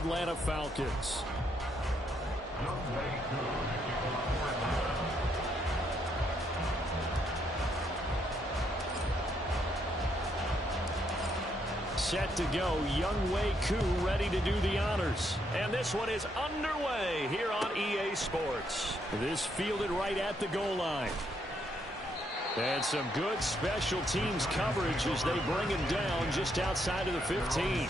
Atlanta Falcons. Set to go, Younghoe Koo ready to do the honors. And this one is underway here on EA Sports. This fielded right at the goal line. And some good special teams coverage as they bring him down just outside of the 15.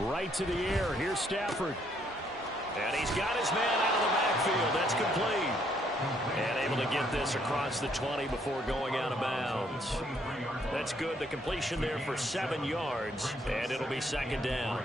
Right to the air. Here's Stafford. And he's got his man out of the backfield. That's complete. And able to get this across the 20 before going out of bounds. That's good. The completion there for 7 yards. And it'll be second down.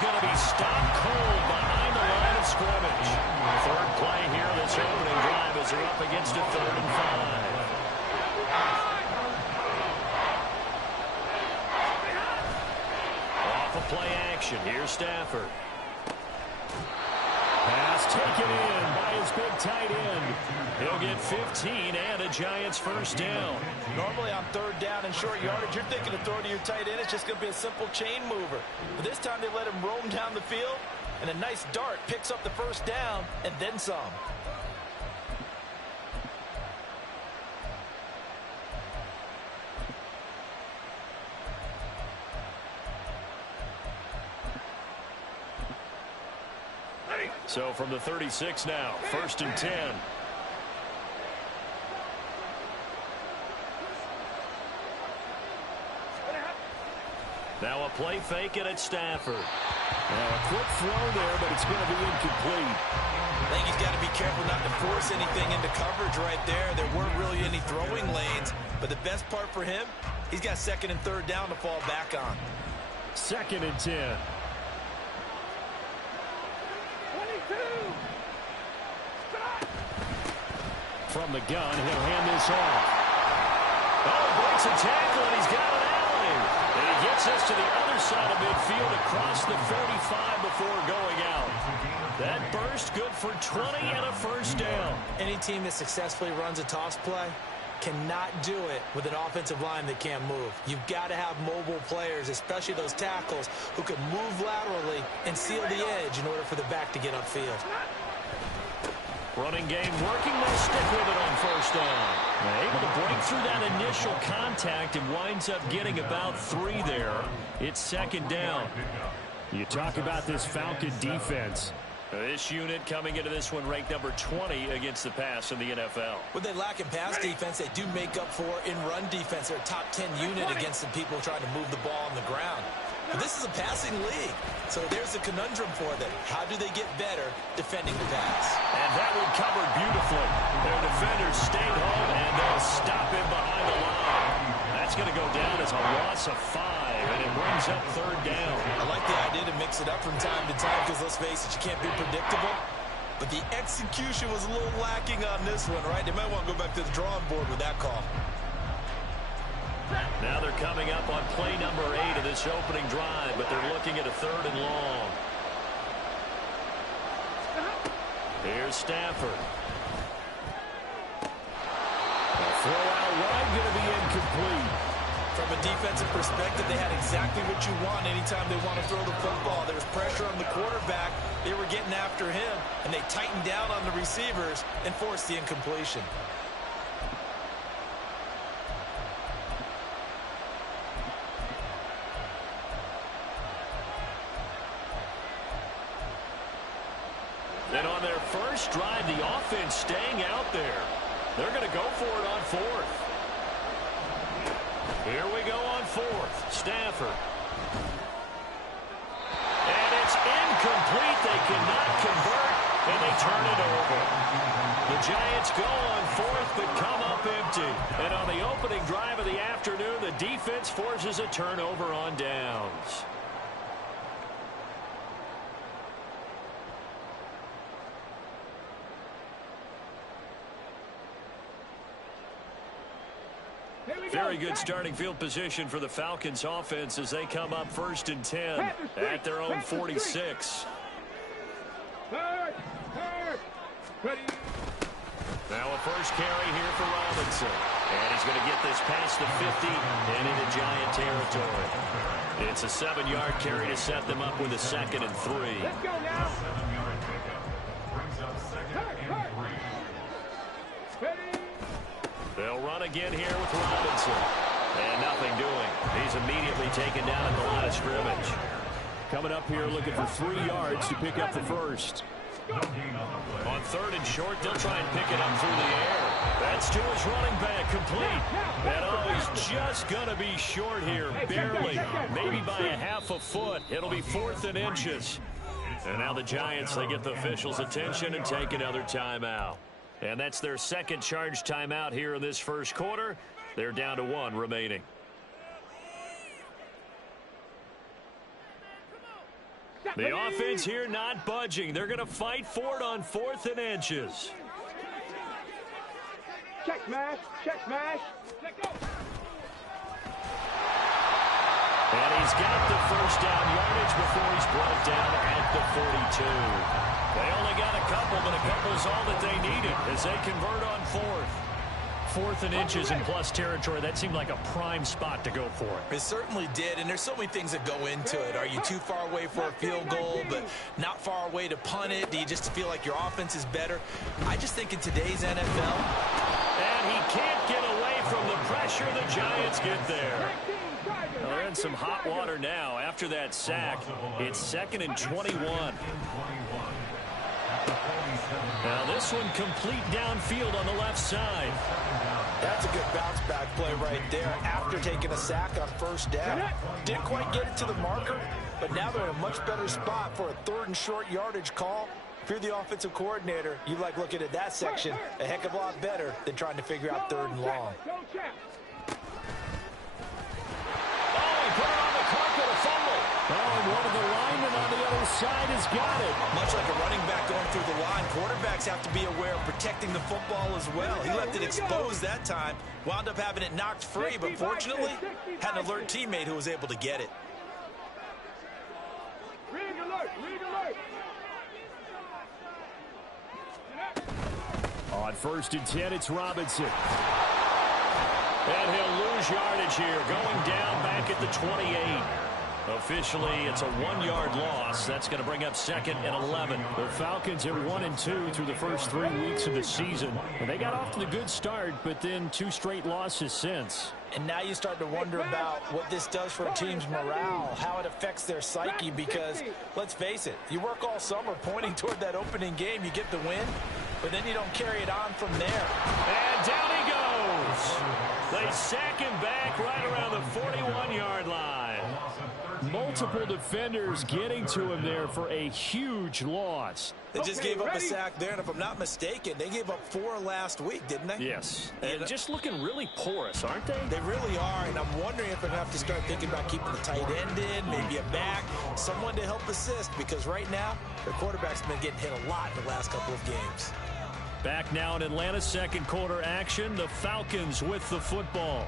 Going to be stopped cold behind the line of scrimmage. Third play here, this opening drive as they're up against a 3rd and 5. Off a play action. Here's Stafford. Pass taken in by his big tight end. He'll get 15 and a Giants first down. Normally on 3rd down and short yardage, you're thinking of throw to your tight end. It's just going to be a simple chain mover. But this time they let him roam down the field, and a nice dart picks up the first down and then some. So from the 36 now, 1st and 10. Now a play fake and it's Stafford. Now a quick throw there, but it's going to be incomplete. I think he's got to be careful not to force anything into coverage right there. There weren't really any throwing lanes, but the best part for him, he's got 2nd and 3rd down to fall back on. 2nd and 10. From the gun, he'll hand this off. Oh, breaks a tackle, and he's got an alley. And he gets us to the other side of midfield across the 45 before going out. That burst good for 20 and a first down. Any team that successfully runs a toss play cannot do it with an offensive line that can't move. You've got to have mobile players, especially those tackles, who can move laterally and seal the edge in order for the back to get upfield. Running game working. They'll stick with it on first down. Able to break through that initial contact and winds up getting about 3 there. It's 2nd down. You talk about this Falcon defense. This unit coming into this one ranked number 20 against the pass in the NFL. When they lack in pass defense, they do make up for in run defense. They're a top 10 unit against the people trying to move the ball on the ground. But this is a passing league, so there's a conundrum for them. How do they get better defending the pass? And that one covered beautifully. Their defenders stayed home, and they'll stop him behind the line. That's going to go down as a loss of 5, and it brings up 3rd down. I like the idea to mix it up from time to time because, let's face it, you can't be predictable. But the execution was a little lacking on this one, right? They might want to go back to the drawing board with that call. Now they're coming up on play number 8 of this opening drive, but they're looking at a 3rd and long. Here's Stafford. A throw out wide, going to be incomplete. From a defensive perspective, they had exactly what you want anytime they want to throw the football. There was pressure on the quarterback. They were getting after him, and they tightened down on the receivers and forced the incompletion. And on their first drive, the offense staying out there. They're going to go for it on 4th. Here we go on 4th. Stafford. And it's incomplete. They cannot convert, and they turn it over. The Giants go on 4th, but come up empty. And on the opening drive drive of the afternoon. The defense forces a turnover on downs. Very good starting field position for the Falcons offense as they come up 1st and 10 at their own 46. Now a first carry here for Robinson. And he's going to get this past the 50 and into Giant territory. It's a 7-yard carry to set them up with a 2nd and 3. Let's go now. They'll run again here with Robinson. And nothing doing. He's immediately taken down at the line of scrimmage. Coming up here looking for 3 yards to pick up the first. On 3rd and short, they'll try and pick it up through the air. That's to his running back, complete. And he's just going to be short here, barely. Maybe by a half a foot. It'll be 4th and inches. And now the Giants, they get the officials' attention and take another timeout. And that's their 2nd charge timeout here in this first quarter. They're down to 1 remaining. The offense here not budging. They're going to fight for it on 4th and inches. Check smash, check smash. Let go. And he's got the first down yardage before he's brought down at the 42. They only got a couple, but a couple's all that they needed as they convert on 4th. 4th and inches in plus territory. That seemed like a prime spot to go for it. It certainly did, and there's so many things that go into it. Are you too far away for a field goal, but not far away to punt it? Do you just feel like your offense is better? I just think in today's NFL. And he can't get away from the pressure. The Giants get there. Well, they're in some hot water now after that sack. It's 2nd and 21. Now this one complete downfield on the left side. That's a good bounce back play right there after taking a sack on 1st down. Didn't quite get it to the marker, but now they're in a much better spot for a 3rd and short yardage call. If you're the offensive coordinator, you like looking at that section a heck of a lot better than trying to figure out 3rd and long. And one of the linemen on the other side has got it. Much like a running back going through the line, quarterbacks have to be aware of protecting the football as well. He left it exposed that time, wound up having it knocked free, but fortunately had an alert teammate who was able to get it. Rig alert, rig alert. On 1st and 10, it's Robinson. And he'll lose yardage here, going down back at the 28. Officially, it's a 1-yard loss. That's going to bring up 2nd and 11. The Falcons are 1-2 through the first 3 weeks of the season. And they got off to the good start, but then 2 straight losses since. And now you start to wonder about what this does for a team's morale, how it affects their psyche, because, let's face it, you work all summer pointing toward that opening game, you get the win, but then you don't carry it on from there. And down he goes. They sack him back right around the 41-yard line. Multiple defenders getting to him there for a huge loss. They just gave up a sack there, and if I'm not mistaken, they gave up 4 last week, didn't they? Yes. And just looking really porous, aren't they? They really are, and I'm wondering if they're going to have to start thinking about keeping the tight end in, maybe a back, someone to help assist, because right now, their quarterback's been getting hit a lot in the last couple of games. Back now in Atlanta, 2nd quarter action. The Falcons with the football,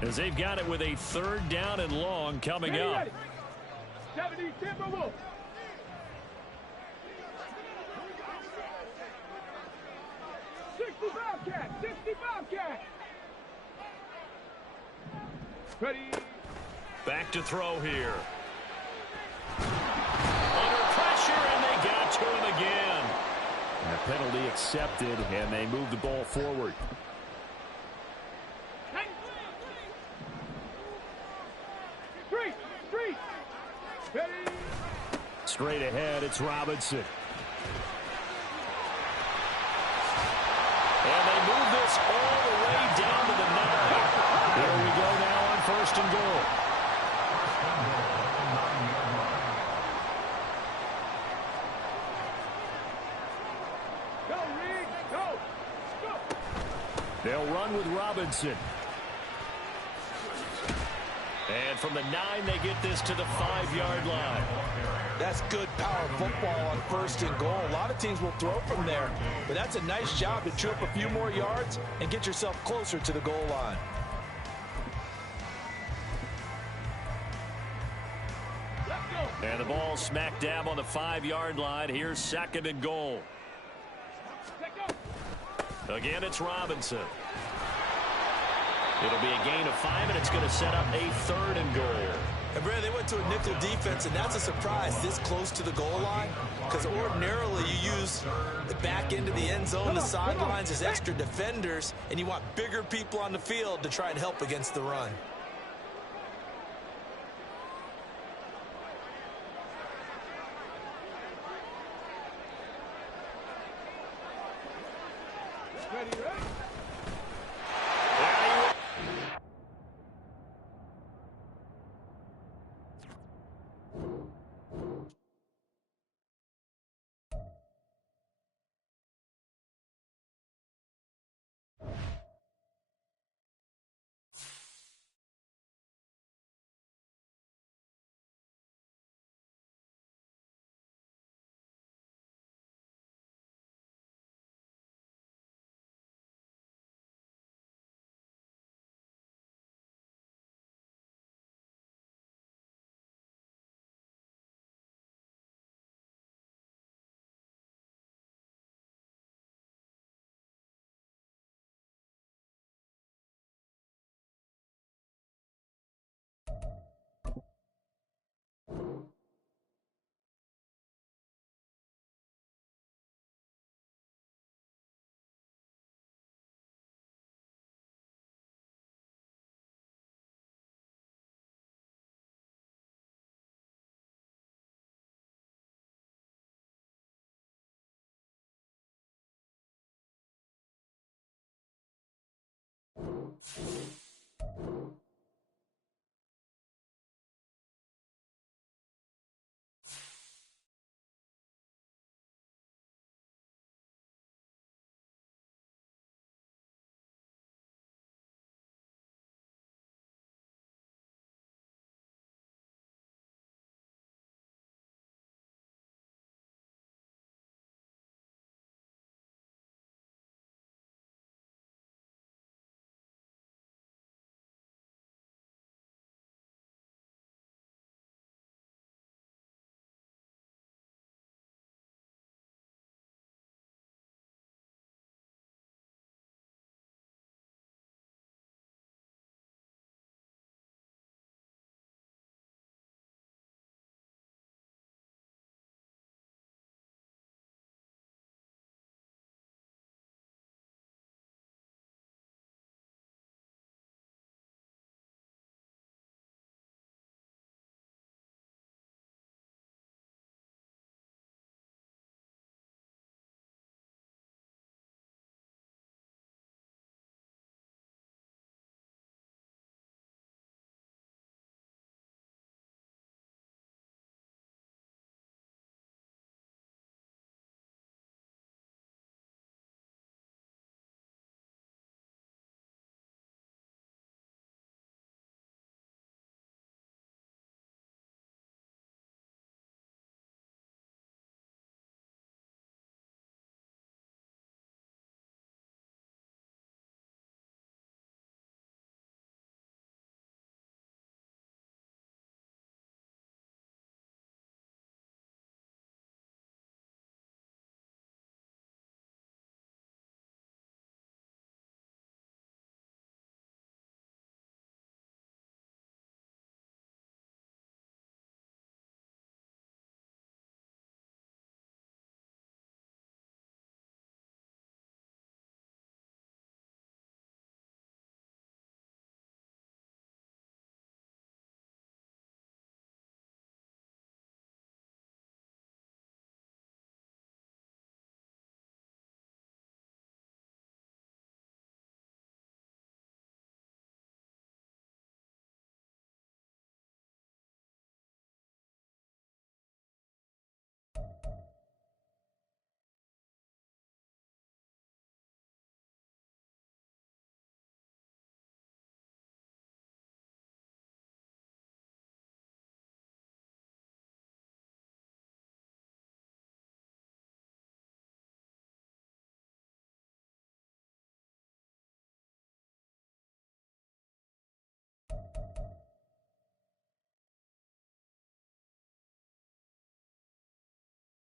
as they've got it with a 3rd down and long coming up. 70 Timberwolves. Ready. Back to throw here. Under pressure, and they got to him again. And a penalty accepted, and they move the ball forward. Straight ahead, it's Robinson. And they move this all the way down to the 9. Here we go now on 1st and goal. Go, Reed, go. They'll run with Robinson. And from the 9, they get this to the 5-yard line. That's good power football on 1st and goal. A lot of teams will throw from there, but that's a nice job to chew up a few more yards and get yourself closer to the goal line. And the ball smack dab on the 5-yard line. Here's 2nd and goal. Again, it's Robinson. It'll be a gain of 5, and it's going to set up a 3rd and goal. And Brad, they went to a nickel defense, and that's a surprise this close to the goal line, because ordinarily you use the back end of the end zone, the sidelines as extra defenders, and you want bigger people on the field to try and help against the run.